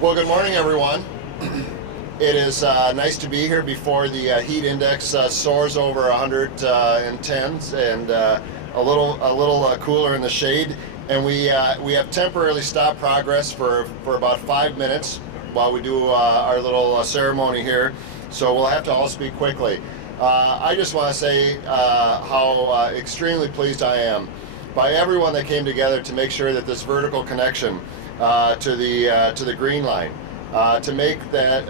Well, good morning, everyone. It is nice to be here before the heat index soars over 110s and a little cooler in the shade. And we have temporarily stopped progress for about 5 minutes while we do our little ceremony here. So we'll have to all speak quickly. I just want to say how extremely pleased I am by everyone that came together to make sure that this vertical connection to the Green Line, to make that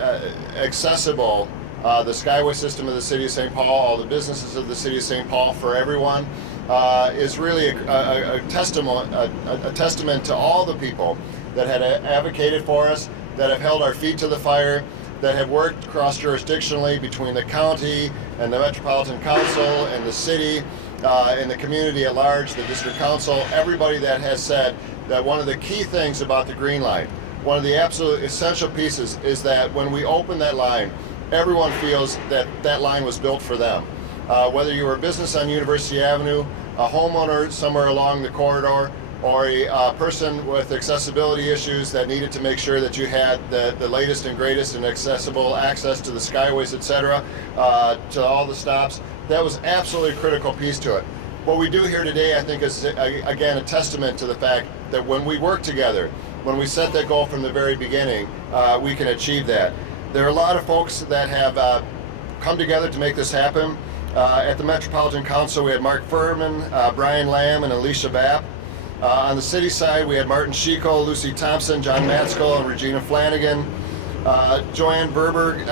accessible, the skyway system of the City of St. Paul, all the businesses of the City of St. Paul for everyone, is really a testament to all the people that had advocated for us, that have held our feet to the fire, that have worked cross-jurisdictionally between the county and the Metropolitan Council and the city and the community at large, the district council, everybody that has said that one of the key things about the Green Line, one of the absolute essential pieces, is that when we open that line, everyone feels that that line was built for them. Whether you were a business on University Avenue, a homeowner somewhere along the corridor, or a person with accessibility issues that needed to make sure that you had the latest and greatest and accessible access to the skyways, etc., to all the stops, that was absolutely a critical piece to it. What we do here today, I think, is, again, a testament to the fact that when we work together, when we set that goal from the very beginning, we can achieve that. There are a lot of folks that have come together to make this happen. At the Metropolitan Council, we had Mark Furman, Brian Lamb, and Alicia Bapp. On the city side, we had Martin Schico, Lucy Thompson, John Matskill, and Regina Flanagan. Joanne Berber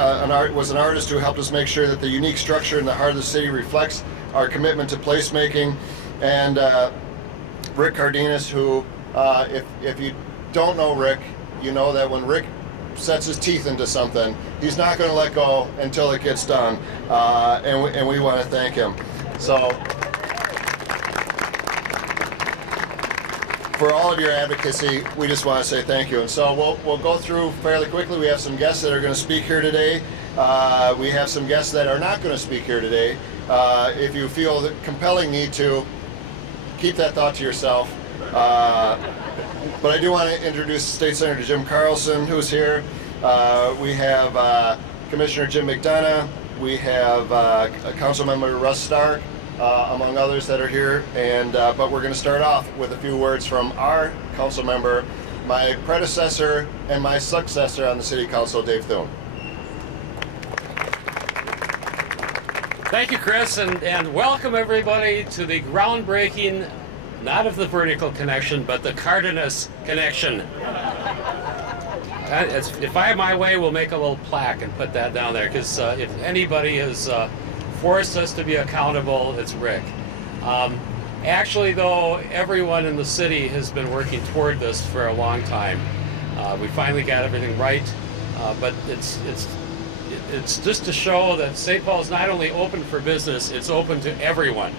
was an artist who helped us make sure that the unique structure in the heart of the city reflects our commitment to placemaking. And Rick Cardenas, who, if you don't know Rick, you know that when Rick sets his teeth into something, he's not going to let go until it gets done. And we want to thank him. So, for all of your advocacy, we just want to say thank you. And so we'll go through fairly quickly. We have some guests that are going to speak here today. We have some guests that are not going to speak here today. If you feel the compelling need to, keep that thought to yourself. But I do want to introduce State Senator Jim Carlson, who's here. We have Commissioner Jim McDonough. We have Councilmember Russ Stark, among others that are here. And but we're going to start off with a few words from our council member, my predecessor and my successor on the City Council, Dave Thune. Thank you, Chris, and welcome everybody to the groundbreaking, not of the vertical connection, but the Cardenas connection. If I have my way, we'll make a little plaque and put that down there, because if anybody has forced us to be accountable, it's Rick. Actually, though, everyone in the city has been working toward this for a long time. We finally got everything right, but it's just to show that St. Paul is not only open for business, it's open to everyone.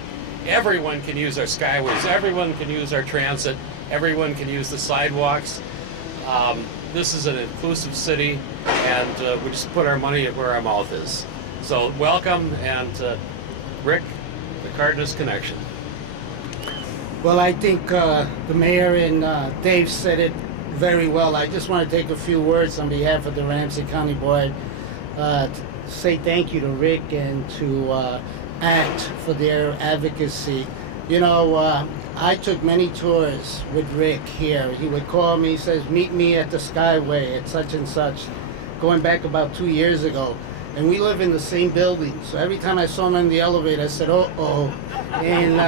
Everyone can use our skyways, everyone can use our transit, everyone can use the sidewalks. This is an inclusive city, and we just put our money where our mouth is. So welcome, and Rick, the Cardenas Connection. Well, I think the mayor and Dave said it very well. I just want to take a few words on behalf of the Ramsey County Board to say thank you to Rick and to ACT for their advocacy. You know, I took many tours with Rick here. He would call me, he says, meet me at the Skyway at such and such, going back about 2 years ago. And we live in the same building. So every time I saw him in the elevator, I said, uh-oh. And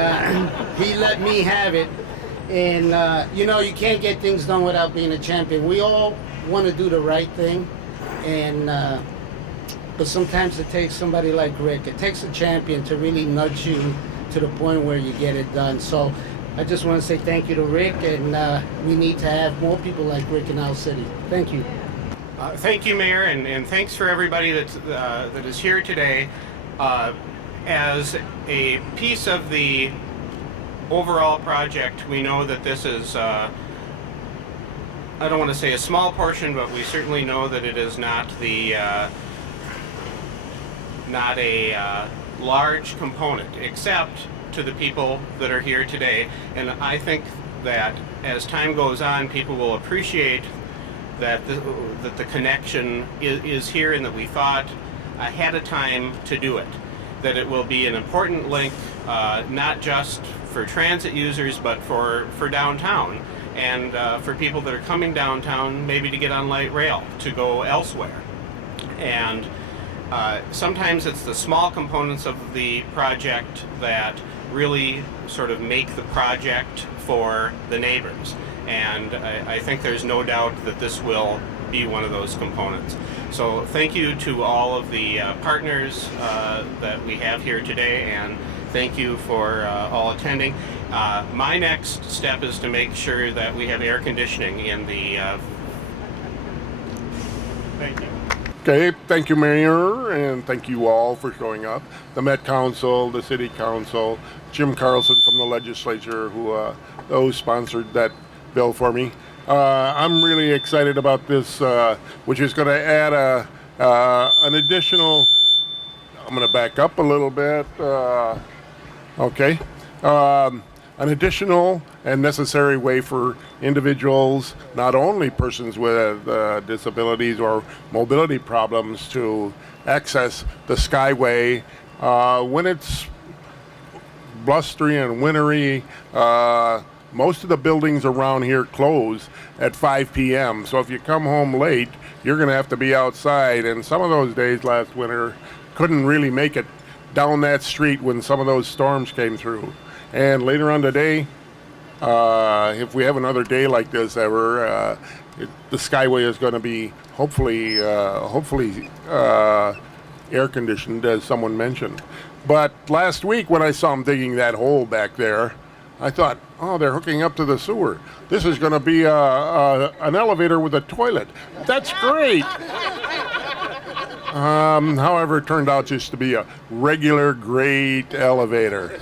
he let me have it. And, you know, you can't get things done without being a champion. We all want to do the right thing. And but sometimes it takes somebody like Rick. It takes a champion to really nudge you to the point where you get it done. So I just want to say thank you to Rick, and we need to have more people like Rick in our city. Thank you. Thank you, Mayor, and thanks for everybody that is here today. As a piece of the overall project, we know that this is, I don't want to say a small portion, but we certainly know that it is not a large component, except to the people that are here today. And I think that as time goes on, people will appreciate that the connection is here, and that we thought ahead of time to do it. That it will be an important link, not just for transit users, but for downtown, and for people that are coming downtown, maybe to get on light rail to go elsewhere. And sometimes it's the small components of the project that really sort of make the project for the neighbors. And I think there's no doubt that this will be one of those components. So thank you to all of the partners that we have here today, and thank you for all attending. My next step is to make sure that we have air conditioning in the... Thank you. Okay, thank you, Mayor, and thank you all for showing up. The Met Council, the City Council, Jim Carlson from the legislature, who sponsored that bill for me. I'm really excited about this, which is going to add an additional. I'm going to back up a little bit. Okay. An additional and necessary way for individuals, not only persons with disabilities or mobility problems, to access the skyway when it's blustery and wintry. Most of the buildings around here close at 5 p.m. So if you come home late, you're going to have to be outside. And some of those days last winter couldn't really make it down that street when some of those storms came through. And later on today, if we have another day like this ever, the skyway is going to be hopefully air conditioned, as someone mentioned. But last week when I saw them digging that hole back there, I thought, oh, they're hooking up to the sewer. This is going to be an elevator with a toilet. That's great. However, it turned out just to be a regular great elevator.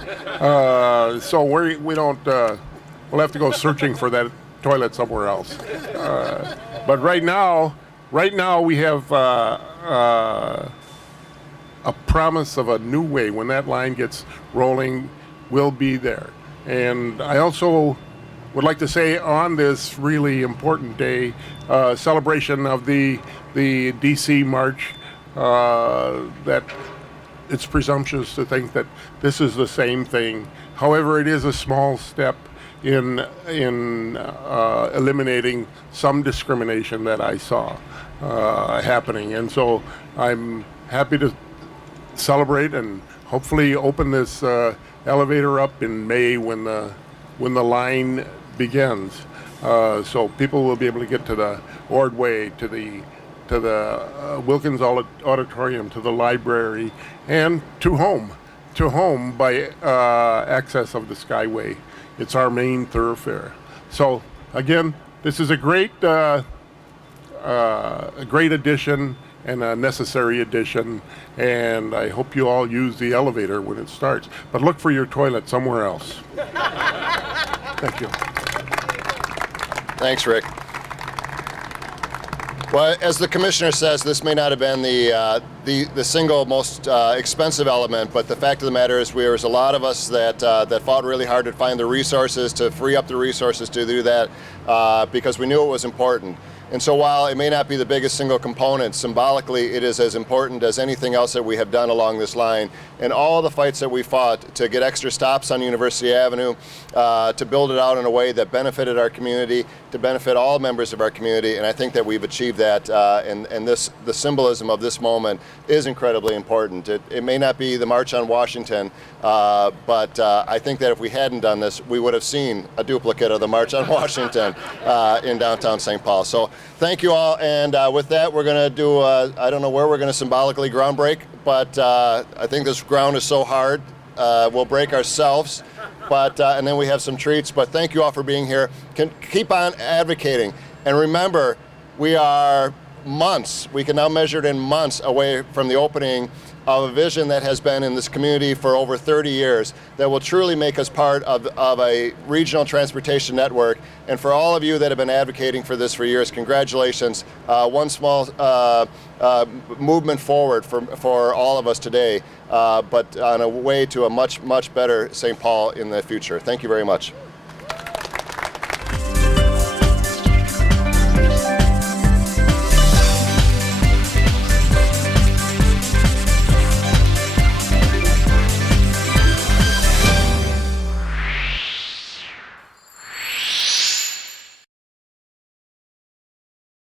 So we don't. We'll have to go searching for that toilet somewhere else. But right now we have a promise of a new way. When that line gets rolling, we'll be there. And I also would like to say, on this really important day, celebration of the DC March, that it's presumptuous to think that this is the same thing. However, it is a small step in eliminating some discrimination that I saw happening. And so I'm happy to celebrate and hopefully open this elevator up in May when the line begins, so people will be able to get to the Ordway, to the Wilkins Auditorium, to the library, and to home by access of the Skyway. It's our main thoroughfare. So again, this is a great addition and a necessary addition, and I hope you all use the elevator when it starts. But look for your toilet somewhere else. Thank you. Thanks, Rick. Well, as the commissioner says, this may not have been the single most expensive element, but the fact of the matter is there was a lot of us that fought really hard to find the resources, to free up the resources to do that, because we knew it was important. And so while it may not be the biggest single component, symbolically it is as important as anything else that we have done along this line. And all the fights that we fought to get extra stops on University Avenue, to build it out in a way that benefited our community, to benefit all members of our community, and I think that we've achieved that, and the symbolism of this moment is incredibly important. It may not be the March on Washington, but I think that if we hadn't done this, we would have seen a duplicate of the March on Washington in downtown St. Paul. So thank you all, and with that we're going to do, I don't know where we're going to symbolically ground break, but I think this ground is so hard, we'll break ourselves. But and then we have some treats. But thank you all for being here. Keep on advocating. And remember, we are months, we can now measure it in months away from the opening of a vision that has been in this community for over 30 years that will truly make us part of a regional transportation network. And for all of you that have been advocating for this for years, congratulations. One small movement forward for all of us today, but on a way to a much, much better St. Paul in the future. Thank you very much.